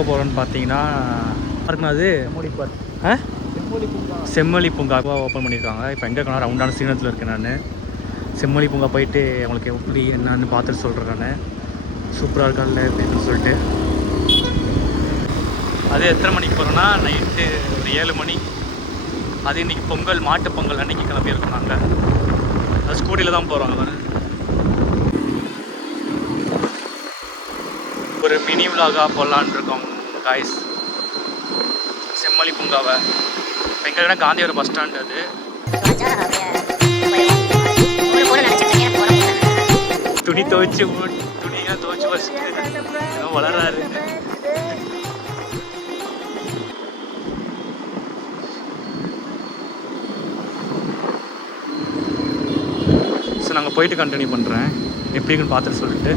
எங்கே போகிறோன்னு பார்த்தீங்கன்னா அது செம்மொழி பூங்காவாக ஓப்பன் பண்ணியிருக்காங்க. இப்போ எங்கே இருக்கணும் ரவுண்டான சீனத்தில் இருக்கேன் நான். செம்மொழி பூங்கா போயிட்டு அவங்களுக்கு எப்படி என்னன்னு பார்த்துட்டு சொல்கிறேன் நான். சூப்பராக இருக்கான்ல அப்படின்னு சொல்லிட்டு. அது எத்தனை மணிக்கு போகிறோன்னா நைட்டு ஒரு 7 மணி. அது இன்றைக்கி பொங்கல், மாட்டு பொங்கல் அன்றைக்கி கிளம்பியிருக்கோம் நாங்கள். அது ஸ்கூட்டியில் தான் போகிறோம். அவர் ஒரு மினி விலாகாக போடலான் இருக்கோம் காய்ஸ். செம்மொழி பூங்காவை எங்கன்னா காந்தியோட பஸ் ஸ்டாண்ட். அது துணி துவைச்சு துணியெல்லாம் துவைச்சு வச்சுட்டு வளராரு. ஸோ நாங்கள் போயிட்டு கண்டினியூ பண்ணுறேன் எப்படி இருக்குன்னு பார்த்துட்டு சொல்லிட்டு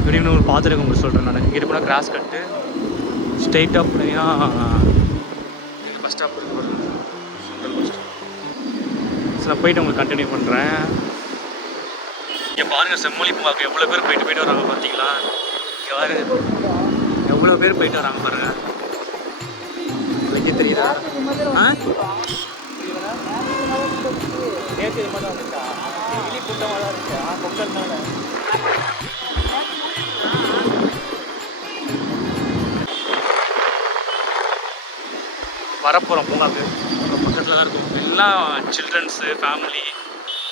இப்படின்னு ஒரு பார்த்துட்டு உங்களுக்கு சொல்கிறேன். நான் இங்கே போனால் கிராஸ் கட்டு ஸ்ட்ரெயிட்டாக போனீங்கன்னா எங்கள் பஸ் ஸ்டாப் இருக்கு, சுண்டல் பஸ் ஸ்டாப். ஸோ நான் போயிட்டு உங்களுக்கு கண்டினியூ பண்ணுறேன். இங்கே பாருங்கள் செம்மொழி பூங்காவுக்கு எவ்வளோ பேர் போயிட்டு வராங்க பார்த்தீங்களா? இங்கே பாரு எவ்வளோ பேர் போயிட்டு வராங்க பாருங்கள். இங்கே தெரியுதா? நேற்று இது மட்டும் வந்துட்டா டெய்லி கூட்டமாக தான் இருக்கு. பொங்கல்னால வரப்போகிறோம் பூங்காவுக்கு. அங்கே பக்கத்தில் தான் இருக்கும். எல்லாம் சில்ட்ரன்ஸு ஃபேமிலி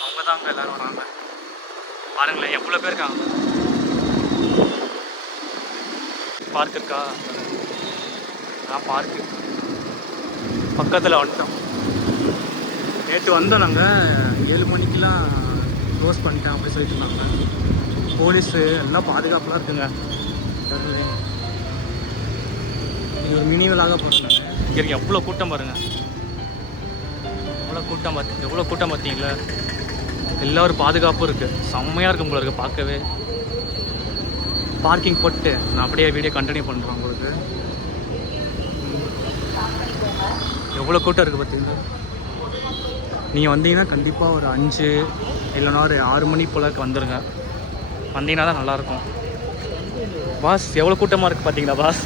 அவங்க தான் அங்கே எல்லோரும் வராங்க. பாருங்களேன் எவ்வளோ பேர் இருக்காங்க. பார்க் இருக்கா? பார்க்கு பக்கத்தில் வந்துட்டோம். நேற்று வந்தோம் நாங்கள் 7 மணிக்கெலாம் க்ளோஸ் பண்ணிட்டேன் அப்படி சொல்லிட்டு இருந்தாங்க. போலீஸு எல்லாம் பாதுகாப்பாக இருக்குங்க. நீங்கள் ஒரு மினி விலாக போகிறேன். இங்கே எவ்வளோ கூட்டம் பாருங்கள். எவ்வளோ கூட்டம் பார்த்தீங்களா? எல்லோரும் பாதுகாப்பும் இருக்குது. செம்மையாக இருக்கும் போல இருக்குது பார்க்கவே. பார்க்கிங் போட்டு நான் அப்படியே வீடியோ கண்டினியூ பண்ணுறேன் உங்களுக்கு. எவ்வளோ கூட்டம் இருக்குது பார்த்தீங்களா? நீங்கள் வந்தீங்கன்னா கண்டிப்பாக ஒரு 5 இல்லைனா ஒரு 6 மணி போல வந்துடுங்க. வந்தீங்கன்னா தான் நல்லாயிருக்கும். பாஸ் எவ்வளோ கூட்டமாக இருக்குது பார்த்தீங்களா பாஸ்?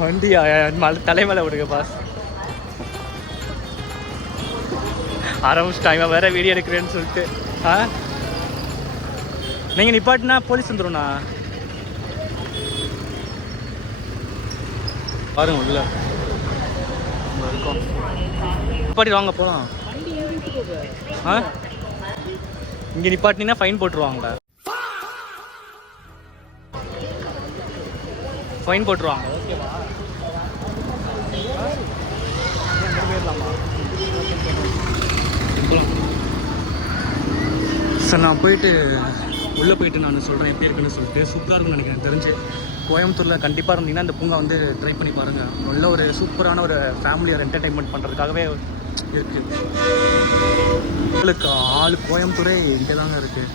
வண்டியா தலைமலை விடுங்க பாஸ். ஆரம்பிச்சிட்டாங்க வேறு வீடியோ எடுக்கிறேன்னு சொல்லிட்டு. நீங்கள் நிப்பாட்டினா போலீஸ் வந்துடும்ண்ணா. பாருங்க உள்ள இருக்கோம். நிப்பாட்டி வாங்க போகலாம். இங்கே நிப்பாட்டினீங்கன்னா ஃபைன் போட்டுருவாங்க. ஃபைன் போட்டுருவாங்க. ஓகேவா? சார் நான் போயிட்டு உள்ளே போயிட்டு நான் சொல்கிறேன் எப்படி இருக்குன்னு சொல்லிட்டு. சூப்பராக இருக்குன்னு நினைக்கிறேன். தெரிஞ்சு கோயம்புத்தூரில் கண்டிப்பாக இருந்தீங்கன்னா இந்த பூங்கா வந்து ட்ரை பண்ணி பாருங்கள். நல்ல ஒரு சூப்பரான ஒரு ஃபேமிலி ஒரு என்டர்டெயின்மெண்ட் பண்ணுறதுக்காகவே இருக்குது. உங்களுக்கு கோயம்புத்தூரே இங்கே தாங்க இருக்குது.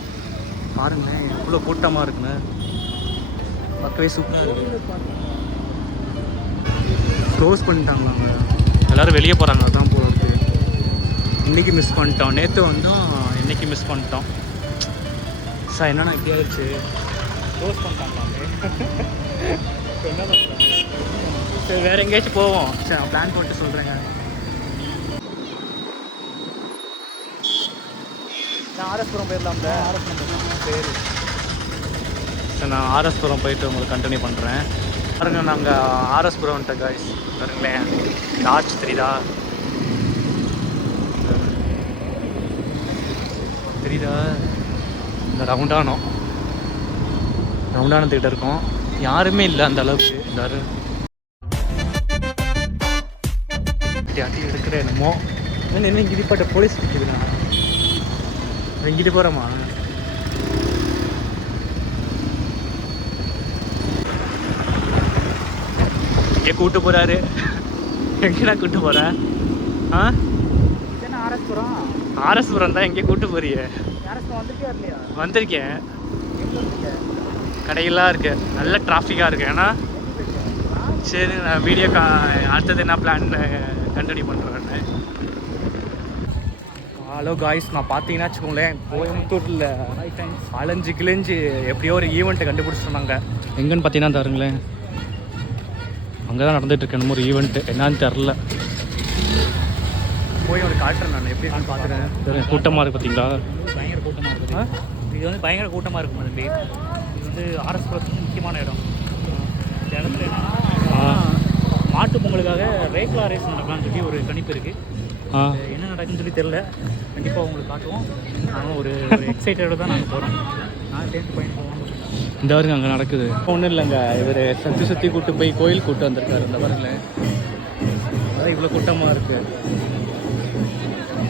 பாருங்கள் எவ்வளோ கூட்டமாக இருக்குன்னு. பார்க்கவே சூப்பராக இருக்குது. க்ளோஸ் பண்ணிட்டாங்க. எல்லோரும் வெளியே போகிறாங்க. அதுதான் போகிறது. இன்றைக்கி மிஸ் பண்ணிட்டோம். நேற்று வந்தோம், இன்றைக்கி மிஸ் பண்ணிட்டோம். சார் என்னென்னா இப்படி ஆயிடுச்சு. க்ளோஸ் பண்ணிட்டாங்களாமே. என்ன பண்ணுறாங்க? சரி வேறு எங்கேயாச்சும் போவோம். சரி நான் பிளான் பண்ணிட்டு சொல்கிறேங்க. நான் ஆர்எஸ்புரம் போயிடலாம்ல. சரி சார் நான் ஆர்எஸ்புரம் போயிட்டு உங்களுக்கு கண்டினியூ பண்ணுறேன். பாருங்க நாங்கள் ஆர்எஸ்புரம்ட்ட காய்ஸ் பாருங்களேன். இந்த ஆர்ச் தெரியுதா? இந்த ரவுண்டானத்துக்கிட்ட இருக்கோம். யாருமே இல்லை அந்த அளவுக்கு. எல்லாரும் அட்டி எடுக்கிற என்னமோ என்ன இங்கிட்ட போலீஸ் இருக்குதுண்ணா. இங்கிட்டு போகிறோமா? இங்கே கூப்பிட்டு போகிறாரு. எங்கேண்ணா கூப்பிட்டு போகிறேன்? ஆர்எஸ்புரம் தான். எங்கே கூப்பிட்டு போறிய? வந்திருக்கேன். கடையெல்லாம் இருக்கு. நல்ல டிராஃபிக்காக இருக்கு. ஏன்னா சரி நான் வீடியோ அடுத்தது என்ன பிளான் கண்டினியூ பண்ணுறேன். ஹலோ காய்ஸ், நான் பார்த்தீங்கன்னா வச்சுக்கோங்களேன், கோயம்புத்தூரில் அலைஞ்சு கிழிஞ்சு எப்படியோ ஒரு ஈவெண்ட்டை கண்டுபிடிச்சிருந்தாங்க. எங்கன்னு பார்த்தீங்கன்னா தருங்களேன், அங்கே தான் நடந்துகிட்ருக்கு என்னமோ ஒரு ஈவெண்ட்டு, என்னான்னு தெரில. போய் ஒரு காட்டுறேன் நான் எப்படி நான் பார்க்குறேன். கூட்டமாக இருக்குது பார்த்தீங்களா? பயங்கர கூட்டமாக இருக்குது. இது வந்து பயங்கர கூட்டமாக இருக்கும் தம்பி. இது வந்து ஆர்எஸ் ப்ளஸ் முக்கியமான இடம். இந்த இடத்துல என்னன்னா மாட்டு பொங்கலுக்காக ரேக்லா ரேஸ் நடக்கலாம்னு சொல்லி ஒரு கணிப்பு இருக்குது. என்ன நடக்குன்னு சொல்லி தெரில, கண்டிப்பாக உங்களுக்கு காட்டுவோம். நாங்கள் ஒரு எக்ஸைட்டோடு தான் நாங்கள் போகிறோம். நான் சேர்ந்து பயணம் போவோம். இந்த வரைக்கும் அங்கே நடக்குது ஒன்றும் இல்லைங்க. இவர் சுற்றி கூப்பிட்டு போய் கோயில் கூப்பிட்டு வந்திருக்காரு. இந்த வரல அதான் இவ்வளோ கூட்டமாக இருக்குது.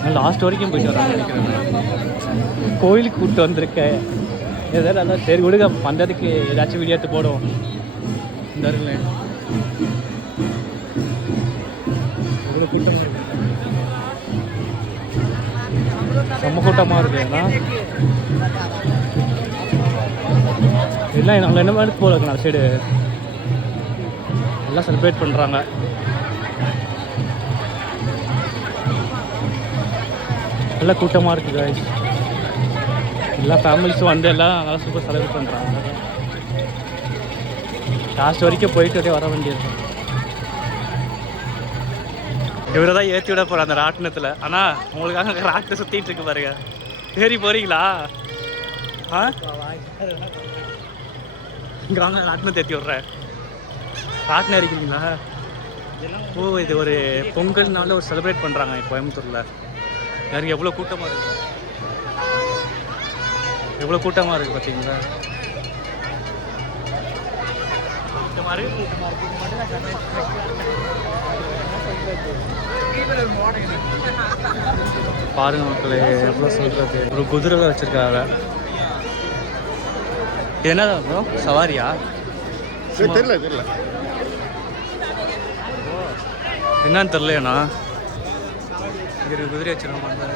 நான் லாஸ்ட் வரைக்கும் போயிட்டு வரேன் நினைக்கிறேன். கோயிலுக்கு கூப்பிட்டு வந்திருக்கேன். ஏதாவது நல்லா சரி விடுங்க, வந்ததுக்கு ஏதாச்சும் வீடியோ எடுத்து போடுவோம். இந்த வரல இவ்வளோ கூட்டம் செம்ம கூட்டமாக இருக்குது. ஏன்னா எல்லாம் நாங்கள் என்ன மாதிரி போல இருக்கு, சைடு எல்லாம் செலிப்ரேட் பண்ணுறாங்க. எல்லாம் கூட்டமாக இருக்குது guys. எல்லா ஃபேமிலிஸும் வந்து எல்லாம் நல்லா சூப்பர் செலிப்ரேட் பண்ணுறாங்க. லாஸ்ட் வரைக்கும் போயிட்டு அப்படியே வர வேண்டியிருக்கும். இவரை தான் ஏற்றி விட போகிறேன் அந்த ராட்டினத்தில். ஆனால் உங்களுக்காக ராட்டினை சுற்றிட்டு இருக்கு பாருங்க. ஏறி போகிறீங்களா? இங்கே வாங்க, ராட்டினத்தை ஏற்றி விட்றேன். ராட்டினம் இருக்கிறீங்களா? ஓ, இது ஒரு பொங்கல்னால ஒரு செலிப்ரேட் பண்ணுறாங்க கோயம்புத்தூரில். யாருக்கு எவ்வளோ கூட்டமாக இருக்குது, எவ்வளோ கூட்டமாக இருக்குது பார்த்தீங்களா? பாருங்க மக்களே, எவ்வளோ சொல்கிறது. ஒரு குதிரை வச்சுருக்காங்க. என்னதான் ப்ரோ, சவாரியா? தெரியல என்னன்னு தெரிலையாண்ணா. இங்கே குதிரை வச்சுருக்க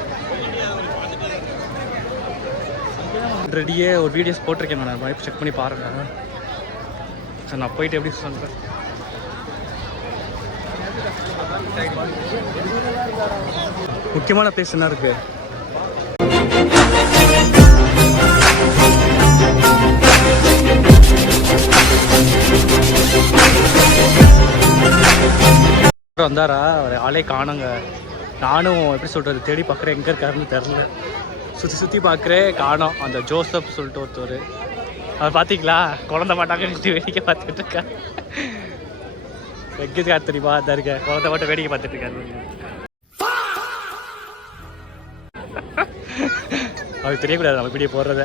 ரெடியே ஒரு வீடியோஸ் போட்டிருக்கேன் நான். வைப் செக் பண்ணி பாருங்கள். சரி, நான் போயிட்டு எப்படி சொல்கிறேன். முக்கியமான பிளேஸ் என்ன இருக்கு? வந்தாரா? ஒரு ஆளே காணுங்க. நானும் எப்படி சொல்கிறது, தேடி பார்க்குறேன், எங்கே இருக்காருன்னு தெரில. சுற்றி பார்க்குறேன், காணோம். அந்த ஜோசப் சொல்லிட்டு ஒருத்தர், அவர் பார்த்தீங்களா, குழந்தை மாட்டாங்கன்னு வேடிக்கை பார்த்துட்டு இருக்கா. எங்கே தெரியுமா, அந்த இருக்க குழந்தை மட்டும் வேடிக்கை பார்த்துட்டு இருக்காரு. அவருக்கு தெரியக்கூடாது நம்ம வீடியோ போடுறத.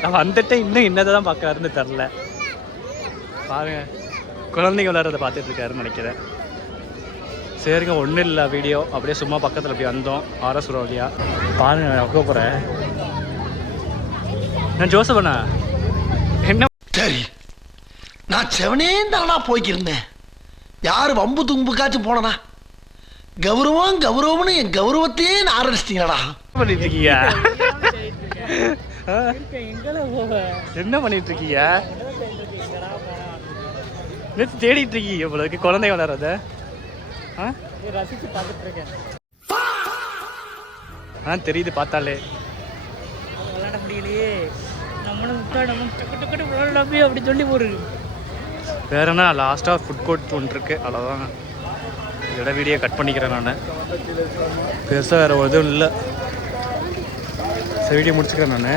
நம்ம வந்துட்டு இன்னும் என்னதை தான் பார்க்கறாருன்னு தெரில. பாருங்க, குழந்தைங்க விளையாடுறத பார்த்துட்டு இருக்காருன்னு நினைக்கிறேன். சரிங்க, ஒன்றும் இல்லை, வீடியோ அப்படியே சும்மா பக்கத்தில் அப்படி வந்தோம் ஆர்எஸ் ரோலியா. பாருங்க, நான் உட்க போகிறேன். நான் ஜோசப்பண்ணா. என்ன சரி, நான் செவனே தானா போய்க்கிருந்தேன். யாரு வம்பு தும்புக்காச்சும் போனனா? கௌரவம்னு என் கௌரவத்தையே ஆரம்பிச்சிட்டீங்களா? பண்ணிட்டு இருக்கீங்க? என்ன பண்ணிட்டு இருக்கீங்க? நேற்று தேடிட்டு இருக்கீங்க உங்களுக்கு குழந்தை விளையாடுறத ரசிச்சு பார்த்துட்டு இருக்கேன். தெரியுது பார்த்தாலே. விளையாட முடியலையே, நம்மளும் விளையாடலாமே அப்படி சொல்லி ஒரு வேற என்ன. லாஸ்ட்டாக ஃபுட் கோர்ட் ஒன்று இருக்கு, அவ்வளோதான். இதோட வீடியோ கட் பண்ணிக்கிறேன் நான். பெருசாக வேறு எதுவும் இல்லை. சரி, வீடியோ முடிச்சுக்கிறேன் நான்.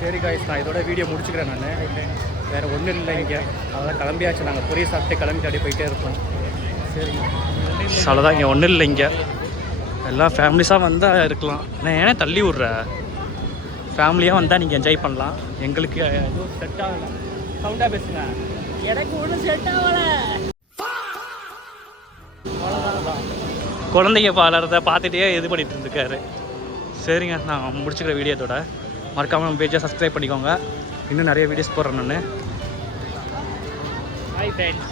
சரி காய்ஸ், நான் இதோட வீடியோ முடிச்சுக்கிறேன் நான். வேறு ஒன்றும் இல்லை இங்கே. அதான் கிளம்பியாச்சு. நாங்கள் பொரிய சாப்பிட்டு கிளம்பி அப்படியே போயிட்டே இருப்போம். சரிங்க, அவ்வளோதான். இங்கே ஒன்றும் இல்லை. இங்கே எல்லாம் ஃபேமிலிஸாக வந்தால் இருக்கலாம். நான் ஏன்னா தள்ளி விட்றேன். ஃபேமிலியாக வந்தால் நீங்கள் என்ஜாய் பண்ணலாம். எங்களுக்கு எதுவும் செட் ஆகலை. சவுண்டாக பேசுங்க, எனக்கு ஒன்றும் செட் ஆகலை. குழந்தைங்க பாடுறத பார்த்துட்டே இது பண்ணிட்டு இருந்துக்காரு. சரிங்க, நான் முடிச்சுக்கிற வீடியோத்தோட. மறக்காமல் நம்ம பேஜை சப்ஸ்கிரைப் பண்ணிக்கோங்க. இன்னும் நிறைய வீடியோஸ் போடுறேன் நான். Hi friends.